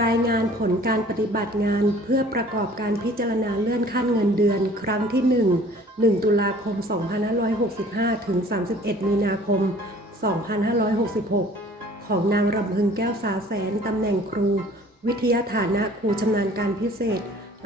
รายงานผลการปฏิบัติงานเพื่อประกอบการพิจารณาเลื่อนขั้นเงินเดือน ครั้งที่ 1 1 ตุลาคม 2565 ถึง 31 มีนาคม 2566 ของนางรำพึงแก้วสาแสนตำแหน่งครู วิทยาฐานะครูชำนาญการพิเศษ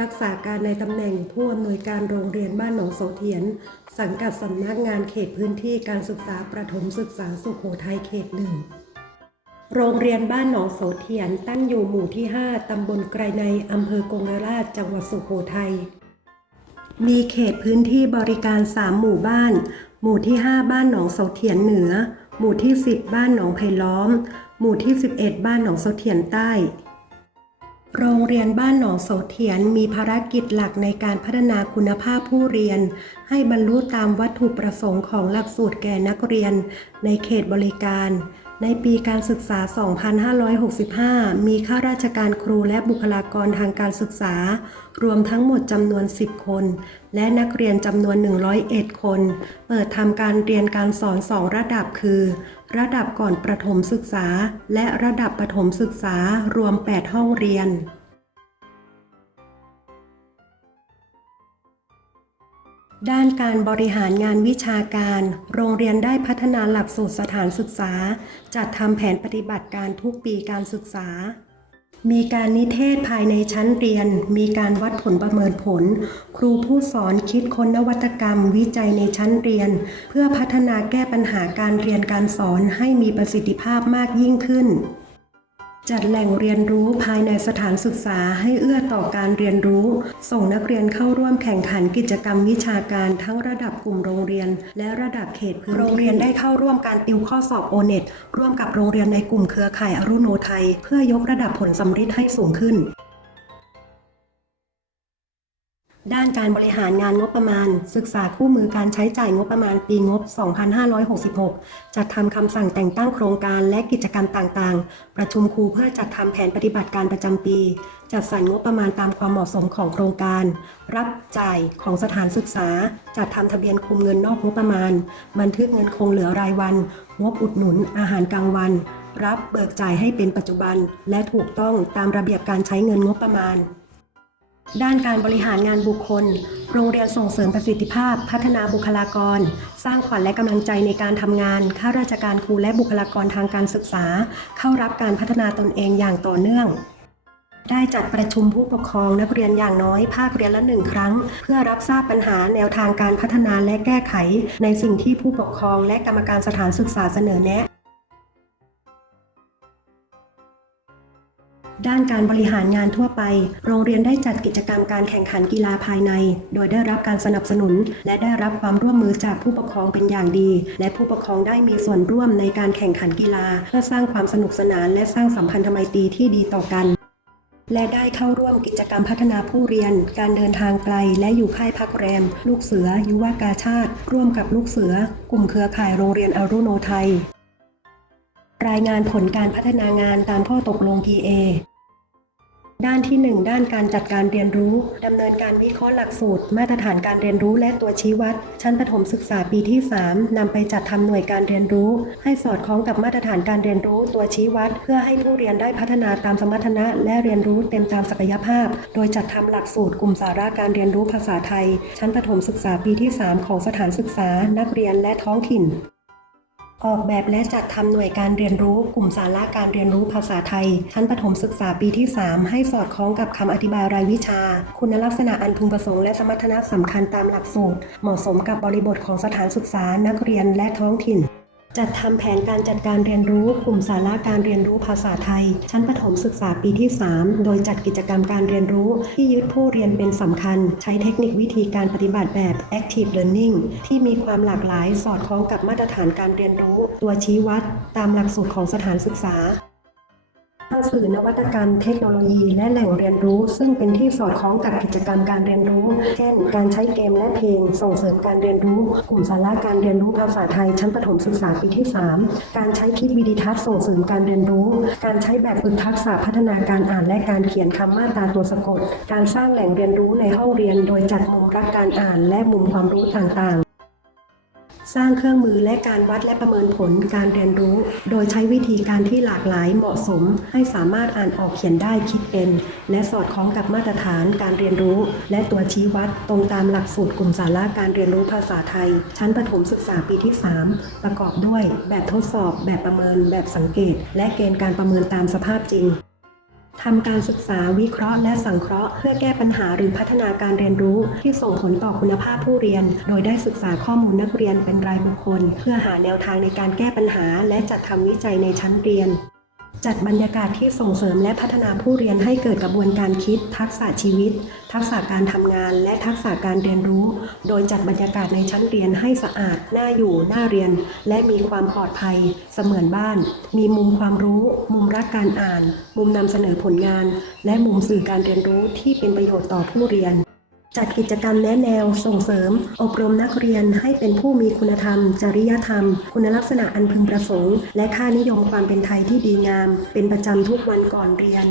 รักษาการในตำแหน่งผู้อำนวยการโรงเรียนบ้านหนองโสเถียน สังกัดสำนักงานเขตพื้นที่การศึกษาประถมศึกษาสุขโขทัยเขตหนึ่ง โรงเรียนบ้านหนองโสเถียนตั้งอยู่หมู่ที่ 5 ตำบลไกรใน อำเภอกงราช จังหวัดสุโขทัย มีเขตพื้นที่บริการ 3 หมู่บ้าน หมู่ที่ 5 บ้านหนองโสเถียนเหนือ หมู่ที่ 10 บ้านหนองไผ่ล้อม หมู่ที่ 11 บ้านหนองโสเถียนใต้ โรงเรียนบ้านหนองโสเถียนมีภารกิจหลักในการพัฒนาคุณภาพผู้เรียน ให้บรรลุตามวัตถุประสงค์ของหลักสูตรแก่นักเรียน ในเขตบริการ ในปีการศึกษา 2565 มีข้าราชการครูและบุคลากรทางการศึกษา รวมทั้งหมดจำนวน 10 คน และนักเรียนจำนวน 101 คน เปิดทำการเรียนการสอน 2 ระดับคือ ระดับก่อนประถมศึกษา และระดับประถมศึกษารวม 8 ห้องเรียน ด้านการบริหารงานวิชาการ โรงเรียนได้พัฒนาหลักสูตรสถานศึกษา จัดทำแผนปฏิบัติการทุกปีการศึกษา มีการนิเทศภายในชั้นเรียน มีการวัดผลประเมินผล ครูผู้สอนคิดค้นนวัตกรรม วิจัยในชั้นเรียน เพื่อพัฒนาแก้ปัญหาการเรียนการสอนให้มีประสิทธิภาพมากยิ่งขึ้น จัดแหล่งเรียนรู้ภายในสถานศึกษาให้เอื้อต่อการเรียนรู้ ส่งนักเรียนเข้าร่วมแข่งขันกิจกรรมวิชาการทั้งระดับกลุ่มโรงเรียน และระดับเขตพื้นที่โรงเรียนได้เข้าร่วมการติวข้อสอบโอเน็ตร่วมกับโรงเรียนในกลุ่มเครือข่ายอรุโนไทย เพื่อยกระดับผลสำฤทธิ์ให้สูงขึ้น ด้านการบริหารงานงบประมาณ ศึกษาคู่มือการใช้จ่ายงบประมาณปีงบ 2566 จัดทำคำสั่งแต่งตั้งโครงการและกิจกรรมต่างๆ ประชุมครูเพื่อจัดทำแผนปฏิบัติการประจำปี จัดสรรงบประมาณตามความเหมาะสมของโครงการ รับจ่ายของสถานศึกษา จัดทำทะเบียนคุมเงินนอกงบประมาณ บันทึกเงินคงเหลือรายวัน งบอุดหนุน อาหารกลางวัน รับเบิกจ่ายให้เป็นปัจจุบัน และถูกต้องตามระเบียบการใช้เงินงบประมาณ ด้านการบริหารงานบุคคล โรงเรียนส่งเสริมประสิทธิภาพ พัฒนาบุคลากร สร้างขวัญและกำลังใจในการทำงาน ข้าราชการครูและบุคลากรทางการศึกษา เข้ารับการพัฒนาตนเองอย่างต่อเนื่อง ได้จัดประชุมผู้ปกครองนักเรียนอย่างน้อย ภาคเรียนละหนึ่งครั้ง เพื่อรับทราบปัญหาแนวทางการพัฒนาและแก้ไข ในสิ่งที่ผู้ปกครองและกรรมการสถานศึกษาเสนอแนะ ด้านการบริหารงานทั่วไป โรงเรียนได้จัดกิจกรรมการแข่งขันกีฬาภายใน โดยได้รับการสนับสนุน และได้รับความร่วมมือจากผู้ปกครองเป็นอย่างดี และผู้ปกครองได้มีส่วนร่วมในการแข่งขันกีฬา เพื่อสร้างความสนุกสนาน และสร้างสัมพันธไมตรีที่ดีต่อกันและได้เข้าร่วมกิจกรรมพัฒนาผู้เรียน การเดินทางไกลและอยู่ค่ายพักแรม ลูกเสือ ยุวากาชาติ ร่วมกับลูกเสือ กลุ่มเครือข่ายโรงเรียนอรุโนไทย รายงานผลการพัฒนางานตามข้อตกลง PA ด้านที่ 1 ด้านการจัดการเรียนรู้ ดำเนินการวิเคราะห์หลักสูตร มาตรฐานการเรียนรู้และตัวชี้วัด ชั้นประถมศึกษาปีที่ 3 นำไปจัดทำหน่วยการเรียนรู้ ให้สอดคล้องกับมาตรฐานการเรียนรู้ตัวชี้วัด เพื่อให้ผู้เรียนได้พัฒนาตามสมรรถนะ และเรียนรู้เต็มตามศักยภาพ โดยจัดทำหลักสูตรกลุ่มสาระการเรียนรู้ภาษาไทย ชั้นประถมศึกษาปีที่ 3 ของสถานศึกษา นักเรียนและท้องถิ่น ออกแบบและจัดทำหน่วยการเรียนรู้กลุ่มสาระการเรียนรู้ภาษาไทย ชั้นประถมศึกษาปีที่ 3 ให้สอดคล้องกับคำอธิบายรายวิชา คุณลักษณะอันพึงประสงค์และสมรรถนะสำคัญตามหลักสูตร เหมาะสมกับบริบทของสถานศึกษานักเรียนและท้องถิ่น จัดทำแผนการจัดการเรียนรู้ กลุ่มสาระการเรียนรู้ภาษาไทย ชั้นประถมศึกษาปีที่ 3 โดยจัดกิจกรรมการเรียนรู้ที่ยึดผู้เรียนเป็นสำคัญ ใช้เทคนิควิธีการปฏิบัติแบบ active learning ที่มีความหลากหลายสอดคล้องกับมาตรฐานการเรียนรู้ ตัวชี้วัด ตามหลักสูตรของสถานศึกษา สื่อนวัตกรรมเทคโนโลยี และแหล่งเรียนรู้ ซึ่งเป็นที่สอดคล้องกับกิจกรรมการเรียนรู้ เช่น การใช้เกมและเพลง ส่งเสริมการเรียนรู้ กลุ่มสาระการเรียนรู้ภาษาไทยชั้นประถมศึกษาปีที่ 3 การใช้คลิปวิดีทัศน์ส่งเสริมการเรียนรู้ การใช้แบบฝึกทักษะพัฒนาการอ่านและการเขียนคำมาตราตัวสะกด การสร้างแหล่งเรียนรู้ในห้องเรียน โดยจัดมุมรักการอ่านและมุมความรู้ต่างๆ สร้างเครื่องมือและการวัดและประเมินผลการเรียนรู้ โดยใช้วิธีการที่หลากหลายเหมาะสม ให้สามารถอ่านออกเขียนได้คิดเป็น และสอดคล้องกับมาตรฐานการเรียนรู้ และตัวชี้วัดตรงตามหลักสูตรกลุ่มสาระการเรียนรู้ภาษาไทย ชั้นประถมศึกษาปีที่ 3 ประกอบด้วย แบบทดสอบ แบบประเมิน แบบสังเกต และเกณฑ์การประเมินตามสภาพจริง ทำการศึกษาวิเคราะห์และสังเคราะห์เพื่อแก้ปัญหาหรือพัฒนาการเรียนรู้ ที่ส่งผลต่อคุณภาพผู้เรียน โดยได้ศึกษาข้อมูลนักเรียนเป็นรายบุคคล เพื่อหาแนวทางในการแก้ปัญหา และจัดทำวิจัยในชั้นเรียนจัดบรรยากาศที่ส่งเสริมและพัฒนาผู้เรียนให้เกิดกระบวนการคิด ทักษะชีวิต ทักษะการทำงาน และทักษะการเรียนรู้ โดยจัดบรรยากาศในชั้นเรียนให้สะอาด น่าอยู่ น่าเรียน และมีความปลอดภัย เสมือนบ้าน มีมุมความรู้ มุม รักการอ่าน มุมนำเสนอผลงาน และมุมสื่อการเรียนรู้ที่เป็นประโยชน์ต่อผู้เรียน จัดกิจกรรมแนะแนวส่งเสริม อบรมนักเรียนให้เป็นผู้มีคุณธรรม จริยธรรม คุณลักษณะอันพึงประสงค์ และค่านิยมความเป็นไทยที่ดีงาม เป็นประจำทุกวันก่อนเรียน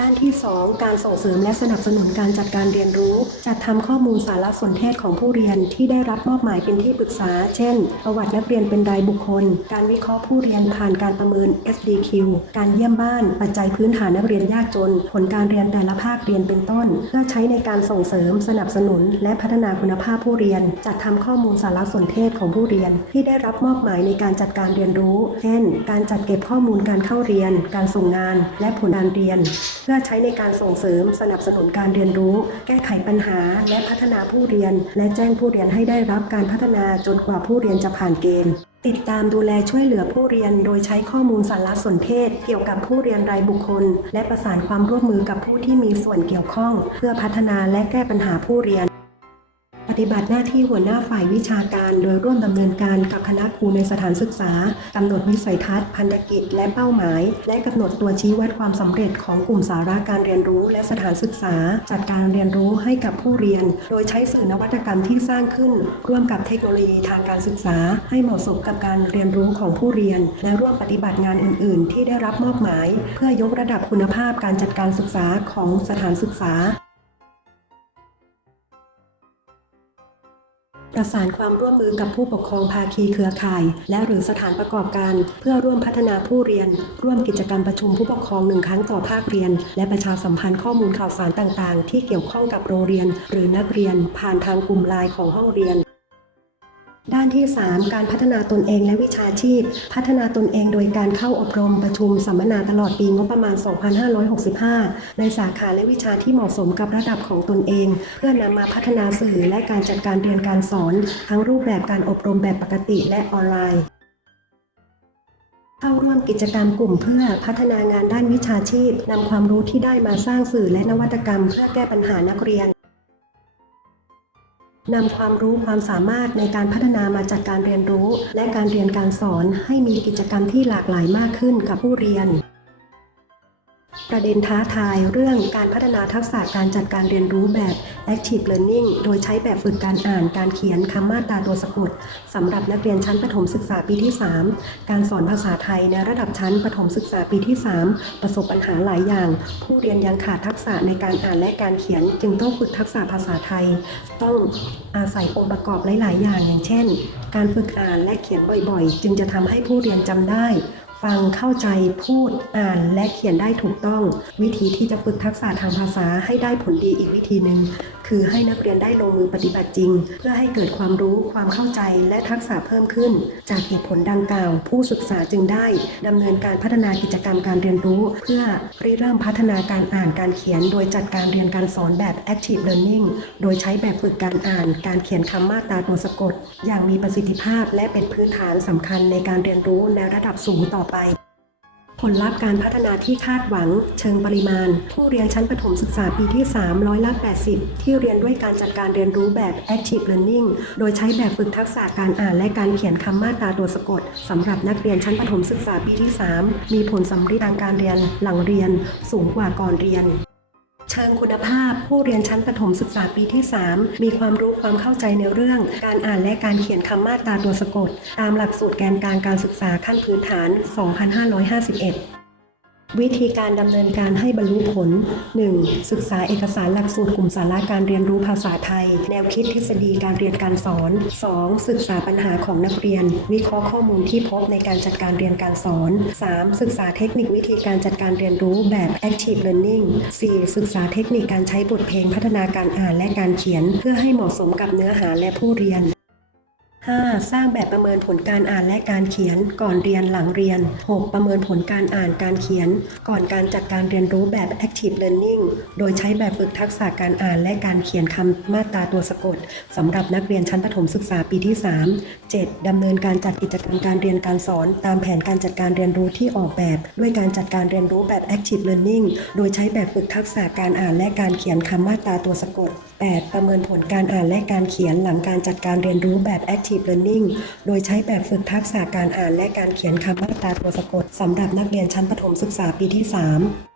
ด้านที่ 2 การส่งเสริมและสนับสนุนการจัดการเรียนรู้ จัดทำข้อมูลสารสนเทศของผู้เรียนที่ได้รับมอบหมายเป็นที่ปรึกษา เช่น ประวัตินักเรียนเป็นรายบุคคล การวิเคราะห์ผู้เรียนผ่านการประเมิน SDQ การเยี่ยมบ้าน ปัจจัยพื้นฐานนักเรียนยากจน ผลการเรียนแต่ละภาคเรียนเป็นต้น เพื่อใช้ในการส่งเสริม สนับสนุน และพัฒนาคุณภาพผู้เรียน จัดทำข้อมูลสารสนเทศของผู้เรียน ที่ได้รับมอบหมายในการจัดการเรียนรู้ เช่น การจัดเก็บข้อมูลการเข้าเรียน การส่งงาน และผลการเรียนเพื่อใช้ในการส่งเสริมสนับสนุนการเรียนรู้ แก้ไขปัญหา และพัฒนาผู้เรียน และแจ้งผู้เรียนให้ได้รับการพัฒนาจนกว่าผู้เรียนจะผ่านเกณฑ์ติดตามดูแลช่วยเหลือผู้เรียน โดยใช้ข้อมูลสารสนเทศ เกี่ยวกับผู้เรียนรายบุคคล และประสานความร่วมมือกับผู้ที่มีส่วนเกี่ยวข้อง เพื่อพัฒนาและแก้ปัญหาผู้เรียน ฏิบัติหน้าที่หัวหน้าฝ่ายวิชาการโดยร่วมดำเนินการกับคณะครูในสถานศึกษากำหนดวิสัยทัศน์พันธกิจ และเป้าหมาย และกำหนดตัวชี้วัดความสำเร็จของกลุ่มสาระการเรียนรู้และสถานศึกษา จัดการเรียนรู้ให้กับผู้เรียน โดยใช้สื่อนวัตกรรมที่สร้างขึ้น ร่วมกับเทคโนโลยีทางการศึกษา ให้เหมาะสมกับการเรียนรู้ของผู้เรียน และร่วมปฏิบัติงานอื่น ๆ ที่ได้รับมอบหมาย เพื่อยกระดับคุณภาพการจัดการศึกษาของสถานศึกษา ประสานความร่วมมือกับผู้ปกครองภาคีเครือข่าย และหรือสถานประกอบการ เพื่อร่วมพัฒนาผู้เรียน ร่วมกิจกรรมประชุมผู้ปกครองหนึ่งครั้งต่อภาคเรียน และประชาสัมพันธ์ข้อมูลข่าวสารต่าง ๆ ที่เกี่ยวข้องกับโรงเรียน หรือนักเรียนผ่านทางกลุ่มไลน์ของห้องเรียน ด้านที่ 3 การพัฒนาตนเองและวิชาชีพ พัฒนาตนเองโดยการเข้าอบรมประชุมสัมมนาตลอดปีงบประมาณ 2565 ในสาขาและวิชาที่เหมาะสมกับระดับของตนเอง เพื่อนำมาพัฒนาสื่อและการจัดการเรียนการสอน ทั้งรูปแบบการอบรมแบบปกติและออนไลน์เข้าร่วมกิจกรรมกลุ่มเพื่อพัฒนางานด้านวิชาชีพนำความรู้ที่ได้มาสร้างสื่อและนวัตกรรม เพื่อแก้ปัญหานักเรียน นำความรู้ความสามารถในการพัฒนามาจากการเรียนรู้ และการเรียนการสอนให้มีกิจกรรมที่หลากหลายมากขึ้นกับผู้เรียน ประเด็นท้าทายเรื่องการพัฒนาทักษะการจัดการเรียนรู้แบบ Active Learning โดยใช้แบบฝึกการอ่านการเขียนคำมาตราตัวสะกดสำหรับนักเรียนชั้นประถมศึกษาปีที่ 3 การสอนภาษาไทยในระดับชั้นประถมศึกษาปีที่ 3 ประสบปัญหาหลายอย่าง ผู้เรียนยังขาดทักษะในการอ่านและการเขียน จึงต้องฝึกทักษะภาษาไทย ต้องอาศัยองค์ประกอบหลาย ๆ อย่างอย่างเช่น การฝึกอ่านและเขียนบ่อย ๆ จึงจะทำให้ผู้เรียนจำได้ ฟังเข้าใจพูดอ่านและเขียนได้ถูกต้อง วิธีที่จะฝึกทักษะทางภาษาให้ได้ผลดีอีกวิธีหนึ่งคือให้นักเรียนได้ลงมือปฏิบัติจริง เพื่อให้เกิดความรู้ความเข้าใจและทักษะเพิ่มขึ้น จากเหตุผลดังกล่าว ผู้ศึกษาจึงได้ดำเนินการพัฒนากิจกรรมการเรียนรู้ เพื่อริเริ่มพัฒนาการอ่านการเขียน โดยจัดการเรียนการสอนแบบ active learning โดยใช้แบบฝึกการอ่าน การเขียนคำมาตราตัวสะกด อย่างมีประสิทธิภาพและเป็นพื้นฐานสำคัญในการเรียนรู้ในระดับสูงต่อไปผลลัพธ์การพัฒนาที่คาดหวัง เชิงปริมาณ ผู้เรียนชั้นประถมศึกษาปีที่ 3 ร้อยละ80 ที่เรียนด้วยการจัดการเรียนรู้แบบ active learning โดยใช้แบบฝึกทักษะการอ่านและการเขียนคำมาตราตัวสะกดสำหรับนักเรียนชั้นประถมศึกษาปีที่ 3 มีผลสำเร็จทางการเรียนหลังเรียนสูงกว่าก่อนเรียน เชิงคุณภาพ ผู้เรียนชั้นประถมศึกษาปีที่ 3 มีความรู้ความเข้าใจในเรื่อง การอ่านและการเขียนคำมาตราตัวสะกด ตามหลักสูตรแกนกลางการศึกษาขั้นพื้นฐาน 2551 วิธีการดำเนินการให้บรรลุผล 1. ศึกษาเอกสารหลักสูตรกลุ่มสาระการเรียนรู้ภาษาไทย แนวคิดทฤษฎีการเรียนการสอน 2. ศึกษาปัญหาของนักเรียน วิเคราะห์ข้อมูลที่พบในการจัดการเรียนการสอน 3. ศึกษาเทคนิควิธีการจัดการเรียนรู้แบบ active learning 4. ศึกษาเทคนิคการใช้บทเพลงพัฒนาการอ่านและการเขียน เพื่อให้เหมาะสมกับเนื้อหาและผู้เรียน 5. สร้างแบบประเมินผลการอ่านและการเขียน ก่อนเรียนหลังเรียน 6. ประเมินผลการอ่านการเขียน ก่อนการจัดการเรียนรู้แบบ active learning โดยใช้แบบฝึกทักษะการอ่านและการเขียนคำมาตราตัวสะกดสำหรับนักเรียนชั้นประถมศึกษาปีที่ 3 7. ดำเนินการจัดกิจกรรมการเรียนการสอน ตามแผนการจัดการเรียนรู้ที่ออกแบบ ด้วยการจัดการเรียนรู้แบบ active learning โดยใช้แบบฝึกทักษะการอ่านและการเขียนคำมาตราตัวสะกด 8. ประเมินผลการอ่านและการเขียนหลังการจัดการเรียนรู้แบบ Active active learning โดยใช้แบบฝึกทักษะการอ่านและการเขียนคำมาตราตัวสะกดสำหรับนักเรียนชั้นประถมศึกษาปีที่ 3